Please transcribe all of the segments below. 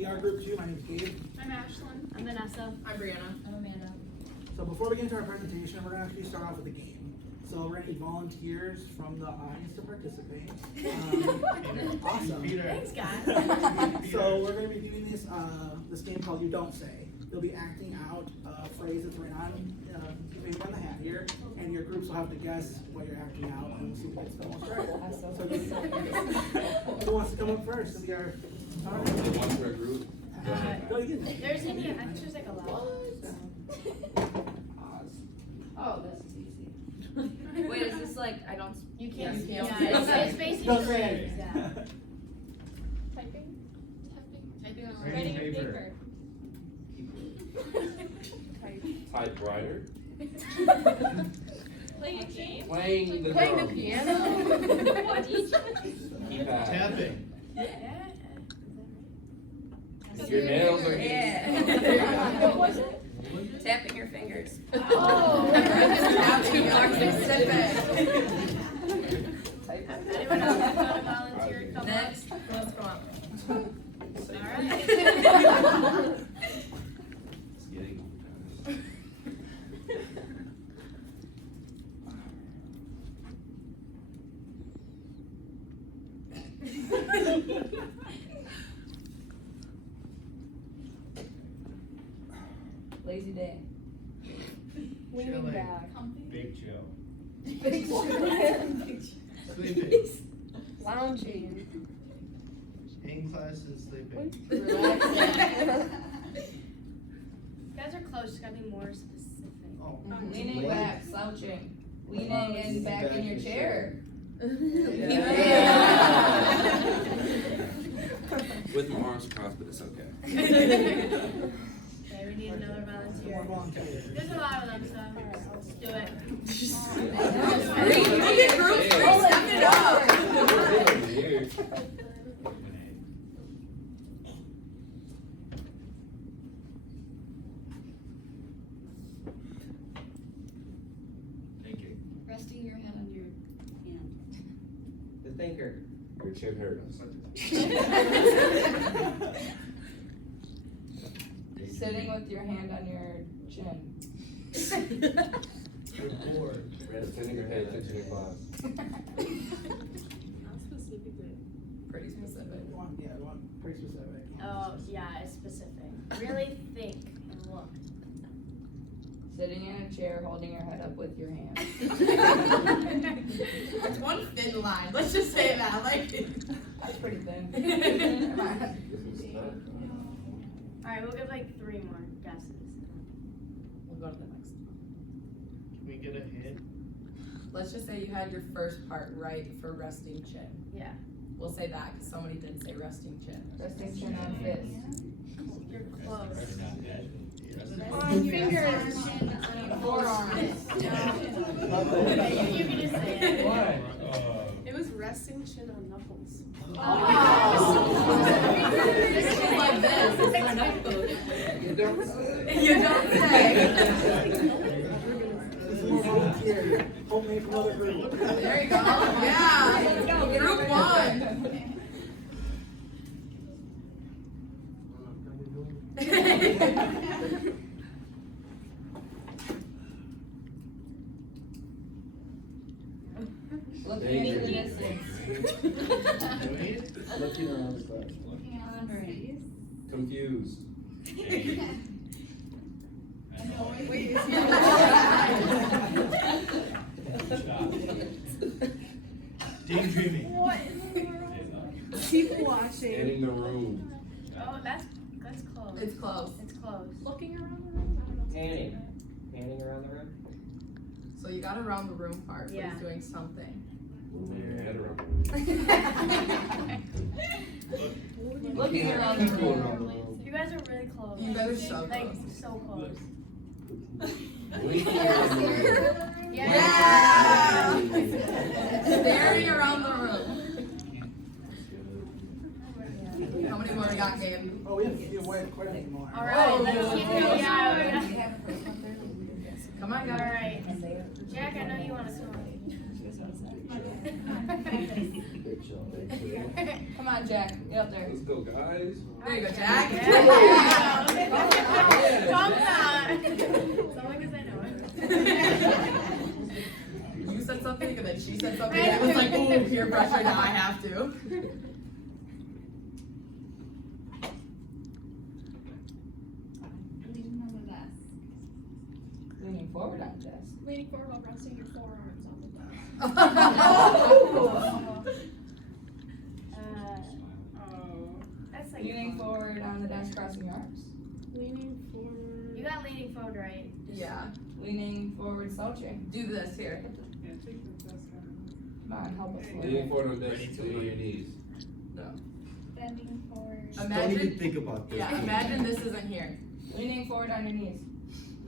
VR Group 2. My name is Gabe. I'm Ashlyn. I'm Vanessa. I'm Brianna. I'm Amanda. So before we get into our presentation, we're going to actually start off with a game. So we're going to need volunteers from the audience to participate. Awesome. Thanks, guys. So we're going to be doing this game called You Don't Say. You'll be acting out a phrase that's written on the hat here, and your groups will have to guess what you're acting out, and we'll see who gets the most right. So who wants to come up first? It'll be our One per group. Go again. There's any extras like a lot. Oh, this is easy. Wait, is this like, I don't. You can't. Yeah, Yeah, it's basically. Don't say anything. Yeah. Typing. Typing on Writing paper. Typewriter. Playing a game. Playing the Playing the drums. piano? Keypad. Tapping. Yeah. Your nails are What was it? Tapping your fingers. Oh. Now 2 blocks of setback. Anyone else want to volunteer to come Next, let's come up. up? All right. It's getting Lazy day. Chilling. Comfy. Big Joe. Big Sleeping. Lounging. In class and sleeping. Relaxing. You guys are close. It's gotta be more specific. Oh. Leaning back, slouching. Leaning in back in your chair. with my arms crossed, but it's okay. Okay, we need another volunteer. More volunteers. There's a lot of them, so let's do it. You get group three, step it up. Weird. Thinking. Resting your head on your hand. The thinker. Your chin hurts. Sitting with your hand on your chin. You're bored. Pretending to pay attention in class. Pretty specific. We want pretty specific. Oh, yeah, it's specific. Really think and look. Sitting in a chair, holding your head up with your hand. That's one thin line. Let's just say that. Like, That's pretty thin. Alright, we'll give like 3 more guesses. We'll go to the next. Can we get a hint? let's just say you had your first part right for resting chin. Yeah. We'll say that because somebody did say resting chin. Resting chin on fist. You're close. On fingers. Forearms. Okay, you can just say it. It was resting chin on knuckles. This is like this. It's my knuckles. You don't say. You don't say. This is more volunteer. Homemade from another group. There you go. Yeah. Let's go. Group 1. Looking into the distance. Looking around the class. Confused. Daydreaming. Keep watching. Scanning the room. Oh, that's close. It's close. It's close. Looking around the room. I don't know. Panning. Panning around the room. So you got around the room part, but Yeah. he's doing something. Moving your head around. Looking around the room. You guys are really close. You guys are so Like, close. so close. Blinking around the room. Yeah. Staring around the room. How many more we got, Gabe? Oh, we have quite a few more. Alright, let's keep going. Come on, guys. Alright. Jack, I know you want to come. Big show, big show. Come on, Jack, get up there. Let's go, guys. There you go, Jack. Calm down. It's only 'cause I know it. You said something and then she said something. It was like, ooh, peer pressure, now I have to. Leaning on the desk. Leaning forward on the desk. Leaning forward while resting your forearms on the desk. That's like Leaning forward on the desk, crossing your arms. leaning forward. You got leaning forward right. Yeah. Leaning forward, slouching. Do this here. Come on, help us. Leaning forward on desk, sitting on your knees. Bending forward. Don't even Imagine, think about this. yeah, imagine this isn't here. Leaning forward on your knees.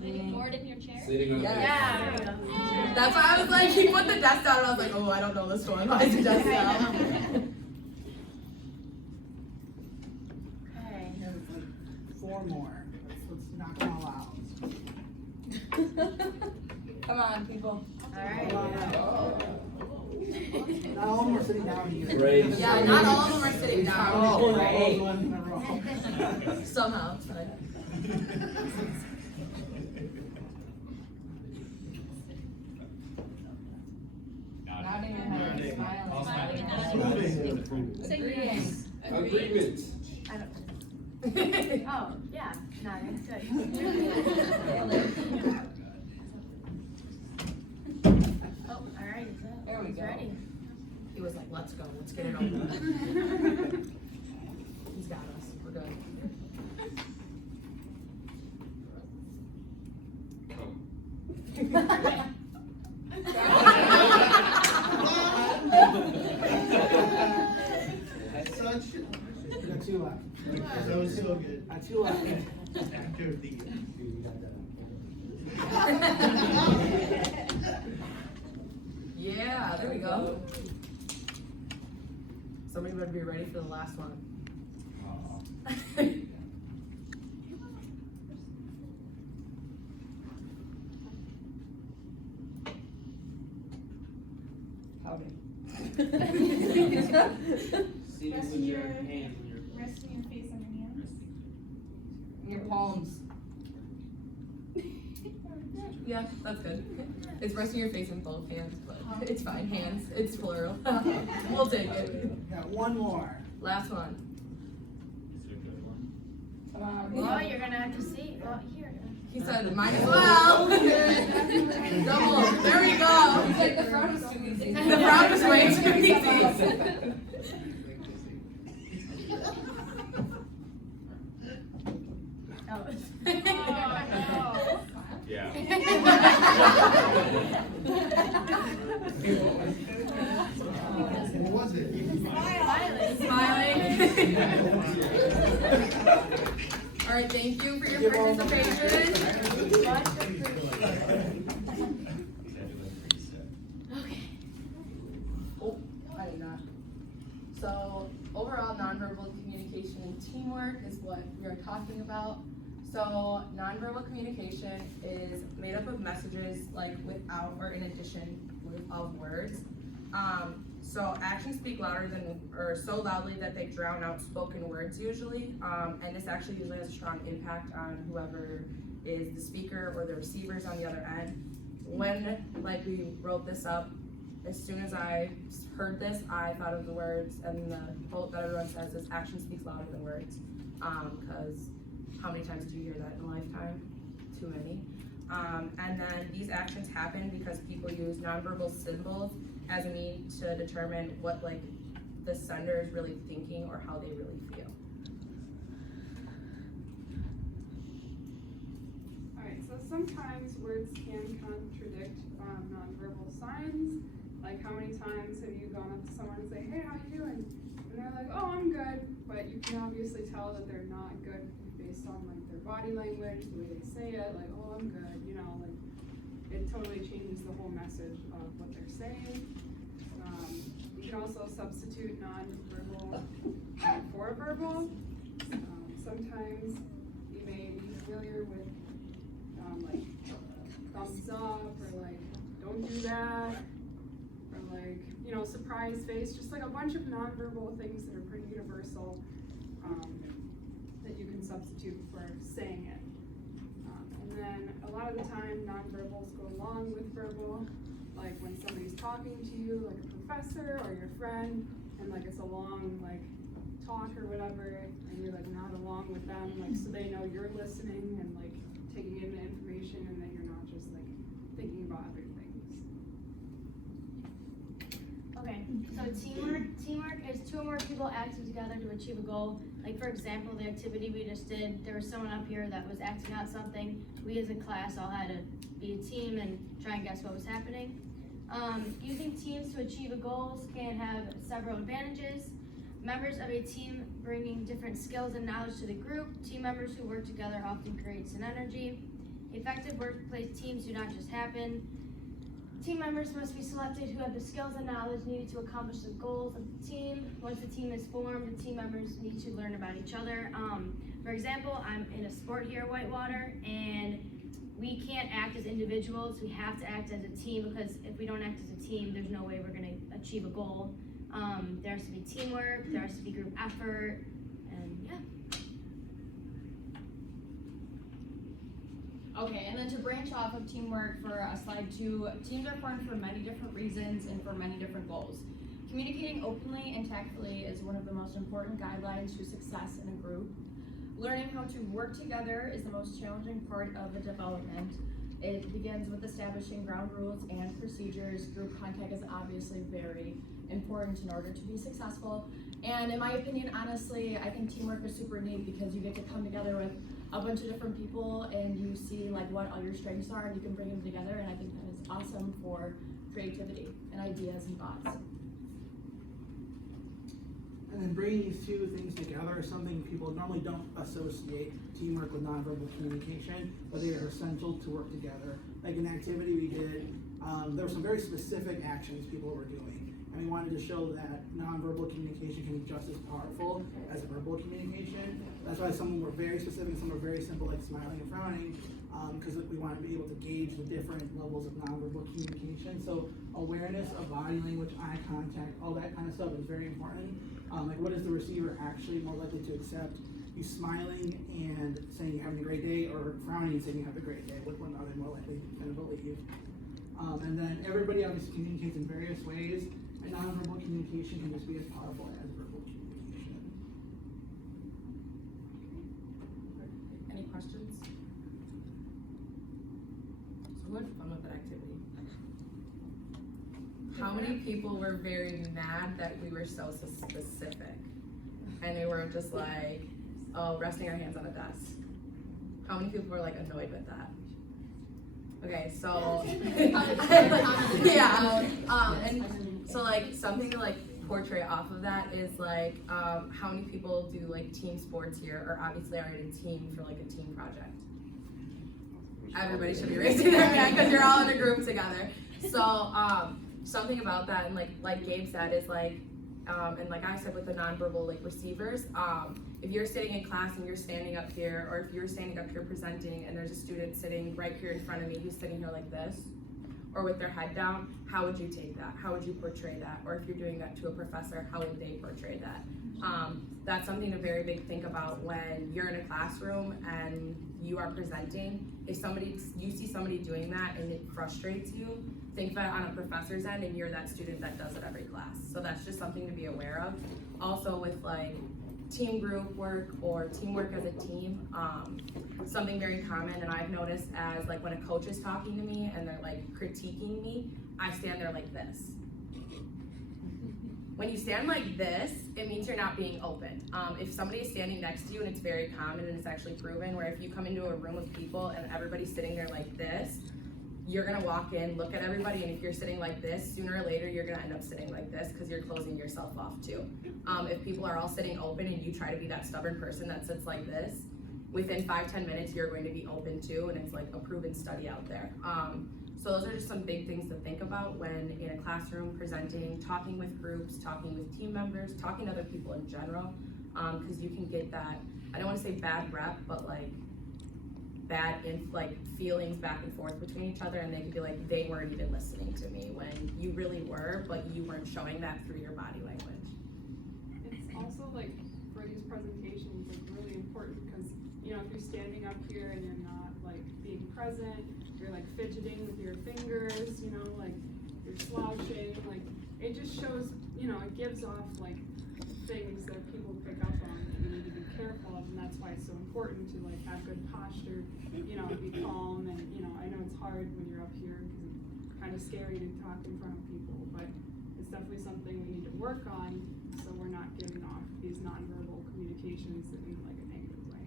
Leaning forward in your chair. Sitting on the Yeah. desk. Yeah. That's why I was like, he put the desk down and I was like, oh, I don't know this one. Why is the desk down? Okay. We have like 4 more. Let's knock them all out. Come on, people. Alright. Not all of them are sitting down here. Raise. Yeah, not all of them are sitting down. Oh, right. one in a row. Somehow, it's fine. Nodding your head, Nodding. smiling. Smiling, Agreeing. Agreement. Oh, yeah. Nodding. Good. Oh, alright. There we He's go. ready. He was like, let's go, let's get it over with. He's got us, we're good. Such, We got 2 left. that was so good. Got 2 left. After the. Yeah, there we go. Somebody better be ready for the last one. Howdy. Seating with your hands in your. Resting your face on your hands. Your palms. Yeah, that's good. It's resting your face in both hands, but it's fine. Hands, it's plural. We'll take it. Got 1 more. Last one. Come on. Oh, you're gonna have to see. Well, here. He said, might as well. Double. There we go. He's like, the front is too easy. The front is way too easy. Oh. Yeah. What was it? Smiling. All right, thank you for your participation. Oh, I did not. So overall, nonverbal communication and teamwork is what we are talking about. So nonverbal communication is made up of messages like without or in addition of words. So actions speak louder than, or so loudly that they drown out spoken words usually. And this actually usually has a strong impact on whoever is the speaker or the receivers on the other end. When, like, we wrote this up, as soon as I heard this, I thought of the words, and the quote that everyone says is action speaks louder than words. Because how many times do you hear that in a lifetime? Too many. And then these actions happen because people use nonverbal symbols as a means to determine what, like, the sender is really thinking or how they really feel. Alright, so sometimes words can contradict nonverbal signs. Like, how many times have you gone up to someone and say, hey, how you doing? And they're like, oh, I'm good. But you can obviously tell that they're not good based on, like, their body language, the way they say it, like, oh, I'm good, you know, like, it totally changes the whole message of what they're saying. You can also substitute non-verbal for verbal. Sometimes you may be familiar with, like, thumbs up, or like, don't do that, or like, you know, surprise face, just like a bunch of nonverbal things that are pretty universal, that you can substitute for saying it. And then a lot of the time, nonverbals go along with verbal, like when somebody's talking to you, like a professor or your friend, and like it's a long like talk or whatever, and you're like not along with them, like so they know you're listening and like taking in the information, and that you're not just like thinking about other things. Okay, so teamwork is two or more people acting together to achieve a goal. Like for example, the activity we just did, there was someone up here that was acting out something. We as a class all had to be a team and try and guess what was happening. Using teams to achieve a goal can have several advantages. Members of a team bringing different skills and knowledge to the group. Team members who work together often create synergy. Effective workplace teams do not just happen. Team members must be selected who have the skills and knowledge needed to accomplish the goals of the team. Once the team is formed, the team members need to learn about each other. For example, I'm in a sport here at Whitewater, and we can't act as individuals. We have to act as a team, because if we don't act as a team, there's no way we're going to achieve a goal. There has to be teamwork, there has to be group effort, and yeah. Okay, and then to branch off of teamwork for slide 2, teams are formed for many different reasons and for many different goals. Communicating openly and tactfully is one of the most important guidelines to success in a group. Learning how to work together is the most challenging part of the development. It begins with establishing ground rules and procedures. Group contact is obviously very important in order to be successful. And in my opinion, honestly, I think teamwork is super neat because you get to come together with a bunch of different people and you see like what all your strengths are and you can bring them together, and I think that is awesome for creativity and ideas and thoughts. And then bringing these two things together is something people normally don't associate teamwork with nonverbal communication, but they are essential to work together. Like an activity we did, there were some very specific actions people were doing. And we wanted to show that nonverbal communication can be just as powerful as verbal communication. That's why some were very specific, some were very simple, like smiling and frowning, because we want to be able to gauge the different levels of nonverbal communication. So awareness of body language, eye contact, all that kind of stuff is very important. Like what is the receiver actually more likely to accept? You smiling and saying you're having a great day, or frowning and saying you have a great day? Which one are they more likely to believe? And then everybody obviously communicates in various ways, and nonverbal communication can just be as powerful as verbal communication. Any questions? So who had fun with that activity? How many people were very mad that we were so specific? And they were just like, oh, resting our hands on a desk. How many people were like annoyed with that? Okay, so yeah, and so like something to like portray off of that is like how many people do like team sports here, or obviously are in a team for like a team project? Everybody should be raising their hand because you're all in a group together. So something about that, and like Gabe said, is like and like I said with the nonverbal like receivers, if you're sitting in class and you're standing up here, or if you're standing up here presenting and there's a student sitting right here in front of me who's sitting here like this, or with their head down, how would you take that? How would you portray that? Or if you're doing that to a professor, how would they portray that? That's something to very big think about when you're in a classroom and you are presenting. If you see somebody doing that and it frustrates you, think about it on a professor's end, and you're that student that does it every class. So that's just something to be aware of. Also with like team group work or teamwork as a team, something very common, and I've noticed as like when a coach is talking to me and they're like critiquing me, I stand there like this. When you stand like this, it means you're not being open. If somebody is standing next to you, and it's very common and it's actually proven, where if you come into a room of people and everybody's sitting there like this, you're gonna walk in, look at everybody, and if you're sitting like this, sooner or later you're gonna end up sitting like this because you're closing yourself off too. If people are all sitting open and you try to be that stubborn person that sits like this, within 5-10 minutes you're going to be open too, and it's like a proven study out there. So those are just some big things to think about when in a classroom, presenting, talking with groups, talking with team members, talking to other people in general, because you can get that, I don't want to say bad rep, but like bad feelings back and forth between each other, and they could be like, they weren't even listening to me when you really were, but you weren't showing that through your body language. It's also like for these presentations, like really important because, you know, if you're standing up here and you're not like being present, you're like fidgeting with your fingers, you know, like you're slouching, like it just shows, you know, it gives off like things that people pick up on that you need to be careful of, and that's why it's so important to like have good posture, you know, be calm, and you know, I know it's hard when you're up here because it's kind of scary to talk in front of people, but it's definitely something we need to work on so we're not giving off these nonverbal communications in like a negative way.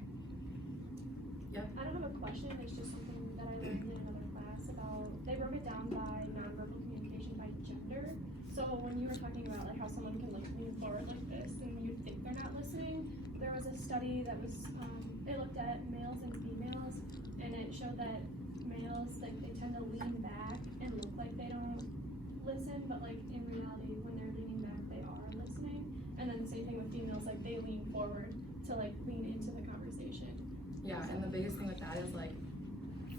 I don't have a question, it's just something that I learned in another class about, they broke it down by nonverbal communication by gender. So when you were talking about like how someone can like lean forward like this and you think they're not listening, there was a study that was, it looked at males and females, and it showed that males, like they tend to lean back and look like they don't listen, but like in reality, when they're leaning back, they are listening. And then the same thing with females, like they lean forward to like lean into the conversation. Yeah, and the biggest thing with that is like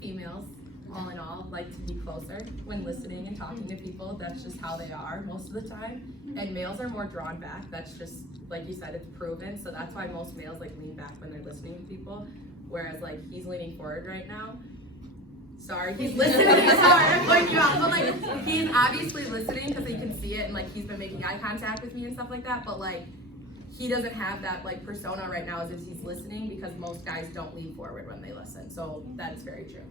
females, all in all, like to be closer when listening and talking to people. That's just how they are most of the time. And males are more drawn back. That's just, like you said, it's proven. So that's why most males like lean back when they're listening to people. Whereas like he's leaning forward right now. Sorry, he's listening. Sorry, I'm pointing you out. But like he's obviously listening because he can see it, and like he's been making eye contact with me and stuff like that. But like he doesn't have that like persona right now as if he's listening, because most guys don't lean forward when they listen. So that's very true.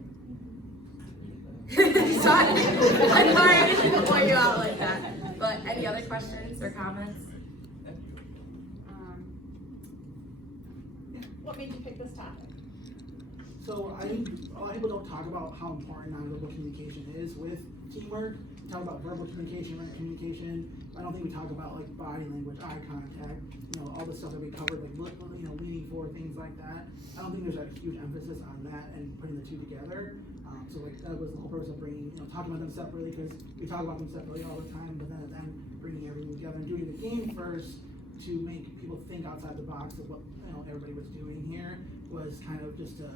Sorry, I'm sorry, I didn't point you out like that. But any other questions or comments? What made you pick this topic? So I think a lot of people don't talk about how important nonverbal communication is with teamwork. We talk about verbal communication, written communication. I don't think we talk about like body language, eye contact, you know, all the stuff that we covered, like you know, leaning forward, things like that. I don't think there's a huge emphasis on that and putting the two together. So like that was the whole purpose of bringing, you know, talking about them separately, because we talk about them separately all the time, but then bringing everything together and doing the game first to make people think outside the box of what, you know, everybody was doing here was kind of just to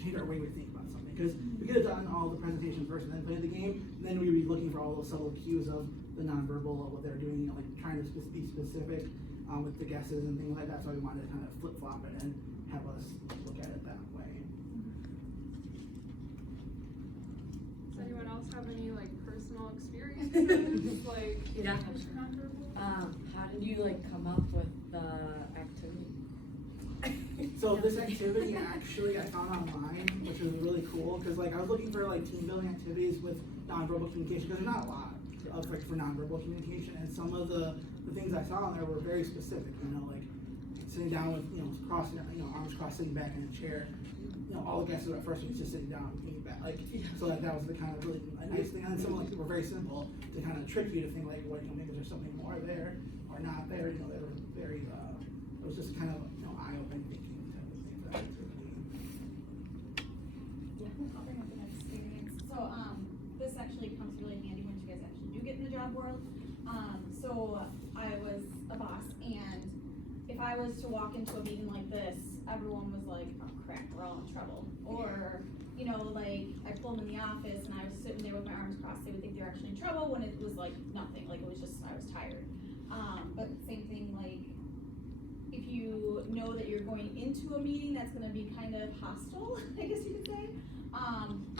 change our way we think about something. Because we could have done all the presentation first and then played the game, and then we would be looking for all those subtle cues of the nonverbal, of what they're doing, you know, like trying to be specific with the guesses and things like that. So we wanted to kind of flip flop it and have us look at it that way. Does anyone else have any like personal experiences like Yeah. nonverbal? How did you like come up with the activity? So this activity actually I found online, which is really cool, because like I was looking for like team building activities with nonverbal communication, because there's not a lot of like for nonverbal communication, and some of the things I saw on there were very specific, you know, like sitting down with, you know, crossing, you know, arms crossed, sitting back in a chair. You know, all the guesses at first was just sitting down, leaning back, like, so like that was the kind of really nice thing. And then some like were very simple to kind of trick you to think like, what, you know, maybe there's something more there or not there. You know, they were very, it was just kind of, you know, eye-opening thinking type of thing for that activity. I'll bring up an experience. So, this actually comes really handy when you guys actually do get in the job world. So I was a boss, and if I was to walk into a meeting like this, everyone was like, oh crap, we're all in trouble. Or, you know, like I pulled them in the office and I was sitting there with my arms crossed, they would think they were actually in trouble when it was like nothing, like it was just, I was tired. But same thing, like if you know that you're going into a meeting that's gonna be kind of hostile, I guess you could say.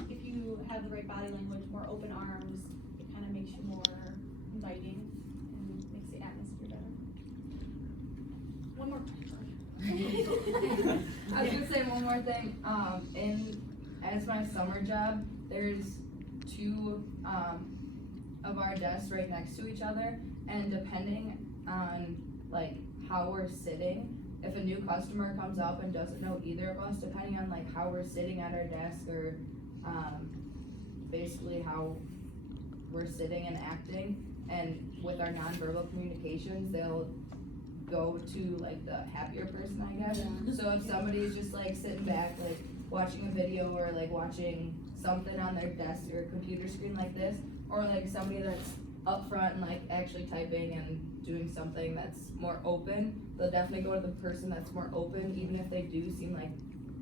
If you have the right body language, more open arms, it kind of makes you more inviting and makes the atmosphere better. One more question. I was gonna say one more thing. As my summer job, there's two of our desks right next to each other, and depending on like how we're sitting, if a new customer comes up and doesn't know either of us, depending on like how we're sitting at our desk or basically how we're sitting and acting, and with our nonverbal communications, they'll go to like the happier person, I guess. Yeah. So if somebody's just like sitting back, like watching a video or like watching something on their desk or computer screen like this, or like somebody that's up front and like actually typing and doing something that's more open, they'll definitely go to the person that's more open, even if they do seem like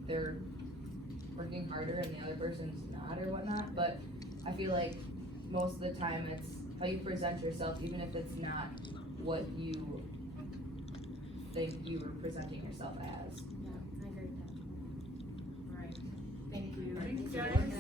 they're working harder and the other person's not or whatnot, but I feel like most of the time it's how you present yourself, even if it's not what you think you were presenting yourself as. Yeah, I agree with that. Alright, thank you. Thank you, guys.